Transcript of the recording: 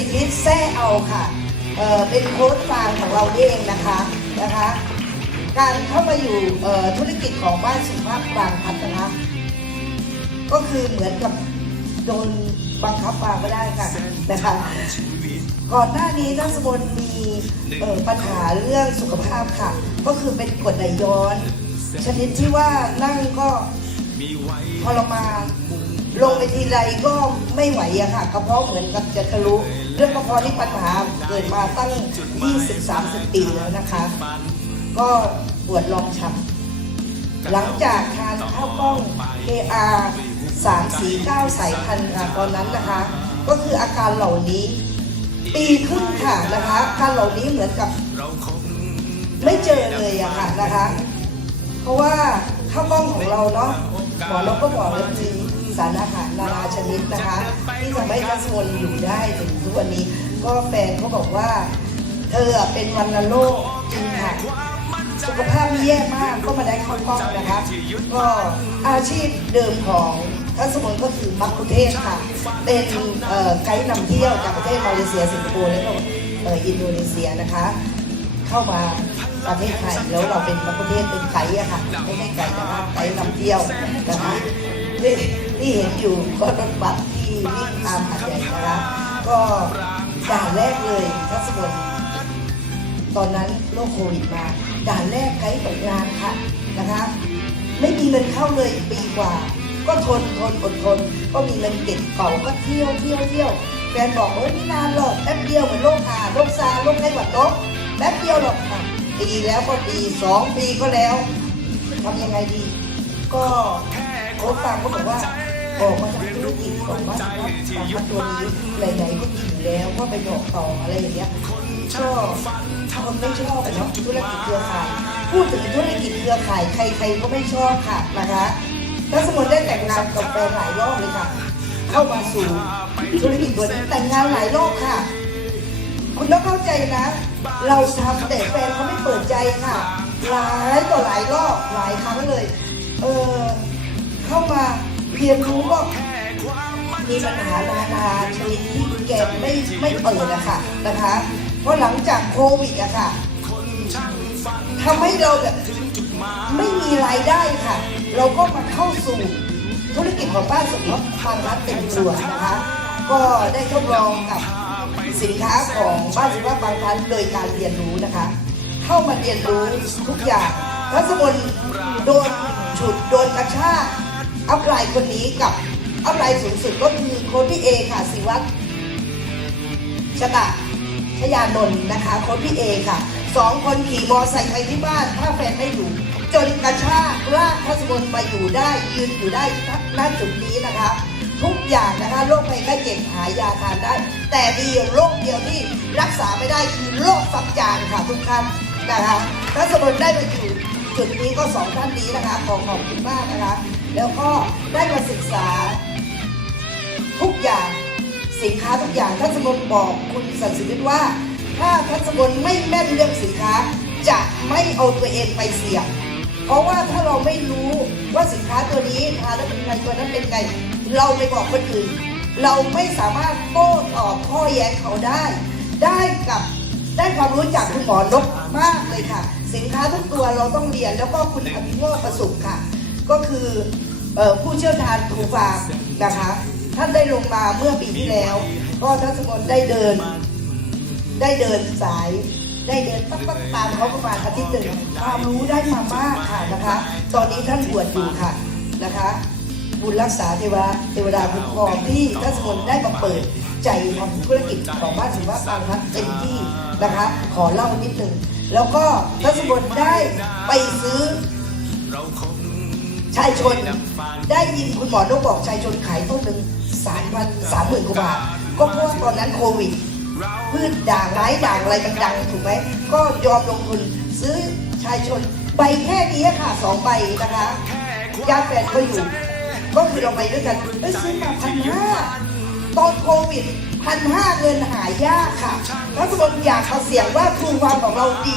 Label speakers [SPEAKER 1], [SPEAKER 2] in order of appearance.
[SPEAKER 1] สิทธิแซ่เอาค่ะเออเป็นโค้ดฟาร์มของเราเองนะคะนะคะ การเข้ามาอยู่ธุรกิจของบ้านสุภาพบางพัฒนะคะก็คือเหมือนกับโดนบังคับมาไม่ได้ค่ะนะคะก่อนหน้านี้นักสมนมีปัญหาเรื่องสุขภาพค่ะ ก็คือเป็นกรดไหลย้อน ชนิดที่ว่านั่งก็ทรมาน ลงไปทีไรก็ไม่ไหวอะค่ะกระเพาะเหมือนกับจะทะลุเรื่องกระเพาะนี่ปัญหาเกิดมาตั้ง 20-30 ปีแล้วนะคะ ก็ปวดรองช้ำหลังจากทานข้าวกล้อง KR 349 สายพันธุ์ตอนนั้นนะคะ ก็คืออาการเหล่านี้ ปีครึ่งค่ะนะคะอาการเหล่านี้เหมือนกับไม่เจอเลยอะค่ะนะคะ เพราะว่าข้าวกล้องของเราเนาะหมอเราก็บอกเลยมีสารอาหารนานาชนิดนะคะ ที่ทำให้กัสมนอยู่ได้ถึงทุกวันนี้ ก็แฟนเขาบอกว่า เธอเป็นวันโรคจริงค่ะสุขภาพแย่มากก็มาได้เข้ากล้องนะคะก็อาชีพเดิมของทัศมนก็คือมักคุเทศค่ะ เป็นไกด์นำเที่ยวจากประเทศมาเลเซียสิงคโปร์และก็อินโดนีเซียนะคะ เข้ามาประเทศไทยแล้วเราเป็นมักคุเทศเป็นไกด์อะค่ะไม่ใช่ไกด์นะคะไกด์นำเที่ยวนะคะ ที่เห็นอยู่ก็รถบัสที่วิ่งตามหาดใหญ่นะคะก็ด่านแรกเลยทัศนตอนนั้นโรคโควิดมาด่านแรกไกด์ตกงานค่ะนะคะไม่มีเงินเข้าเลยปีกว่า ก็ทนทนอดทน ก็มีเงินเก็บเก่าก็เที่ยวเที่ยวเที่ยวแฟนบอกโอ้ยไม่นานหรอกแป๊บเดียวเหมือนโรคหาโรคซาโรคไข้หวัดนกแป๊บเดียวหรอกค่ะปีแล้วก็ปีสองปีก็แล้วทำยังไงดี ก็โค้ชฟังก็บอกว่า ออกมาจากธุรกิจของบ้านพักบางพักตัวนี้ไหนๆก็กินแล้วก็ไปบอกต่ออะไรอย่างเงี้ยก็คนไม่ชอบอะเนาะธุรกิจเครือข่ายพูดถึงธุรกิจเครือข่ายใครๆก็ไม่ชอบค่ะนะคะถ้าสมมติได้แต่งงานกับแฟนหลายรอบเลยค่ะ เข้ามาสู่ธุรกิจตัวนี้แต่งงานหลายรอบค่ะ คุณต้องเข้าใจนะ เราทำแต่แฟนเขาไม่เปิดใจค่ะหลายต่อหลายรอบหลายครั้งเลย เออเข้ามา เรียนรู้ก็มีปัญหานานาชนิดที่แกไม่ไม่เปิดอะค่ะนะคะ เพราะหลังจากโควิดอะค่ะทำให้เราแบบไม่มีรายได้ค่ะ เราก็มาเข้าสู่ธุรกิจของบ้านสมรสทางรัฐเป็นส่วนนะคะ ก็ได้ทดลองกับสินค้าของบ้านสมรสบางพันโดยการเรียนรู้นะคะ เข้ามาเรียนรู้ทุกอย่างถ้าสมมติโดนฉุดโดนกระชาก อัพไลน์คนนี้กับอัพไลน์สูงสุดก็คือโค้ดพี่เอค่ะสิวัตชตะชยานนท์นะคะโค้ดพี่เอค่ะสองคนขี่มอไซค์ไปที่บ้านถ้าแฟนไม่อยู่จนกระชากลากทัศมนมาอยู่ได้ ยืนอยู่ได้ณจุดนี้นะคะ ทุกอย่างนะคะโรคภัยไข้เจ็บหายาทานได้ แต่มีโรคเดียวที่รักษาไม่ได้คือโรคฟักจานค่ะทุกท่านนะคะถ้าสมมติได้มาอยู่จุดนี้ก็สองท่านนี้นะคะขอขอบคุณมากนะคะ แล้วก็ได้มาศึกษา ทุกอย่างสินค้าทุกอย่างถ้าสมมติบอกคุณสันสิวิทย์ว่า ถ้าทัศมนไม่แม่นเรื่องสินค้า จะไม่เอาตัวเองไปเสี่ยงเพราะว่าถ้าเราไม่รู้ว่าสินค้าตัวนี้ทานแล้วเป็นไงตัวนั้นเป็นไง เราไปบอกคนอื่น เราไม่สามารถโต้ตอบข้อแย้งเขาได้ ได้กับได้ความรู้จากคุณหมอนกมากเลยค่ะ สินค้าทุกตัวเราต้องเรียนแล้วก็คุณอภิโมกประสุขค่ะ ก็คือผู้เชี่ยวชาญครูฟาร์มนะคะ ท่านได้ลงมาเมื่อปีที่แล้ว ก็ทัศมนได้เดิน ได้เดินสายได้เดินปั๊บปั๊บตามเขาประมาณอาทิตย์หนึ่งความรู้ได้มามากค่ะนะคะ ตอนนี้ท่านบวชอยู่ค่ะนะคะบุญรักษาเทวาเทวดาคุ้มครองที่ทัศมนได้มาเปิดใจทำธุรกิจของบ้านศิวะปางพัฒน์เต็มที่นะคะ ขอเล่านิดหนึ่งแล้วก็ทัศมนได้ไปซื้อายชน ได้ยินคุณหมอนกบอกชายชนขายต้นหนึ่งสามพันสามหมื่นกว่าบาท ก็เพราะว่าตอนนั้นโควิด พืชด่างไร้ด่างอะไรมันดังถูกไหม ก็ยอมลงทุนซื้อชายชนใบแค่นี้ค่ะสองใบนะคะญาแฟนก็อยู่ ก็คือเราไปด้วยกันเอ้ซื้อมาพันห้าตอนโควิดพันห้าเงินหายากค่ะถ้าสมมติอยากมาเสี่ยงว่าครูความของเราดี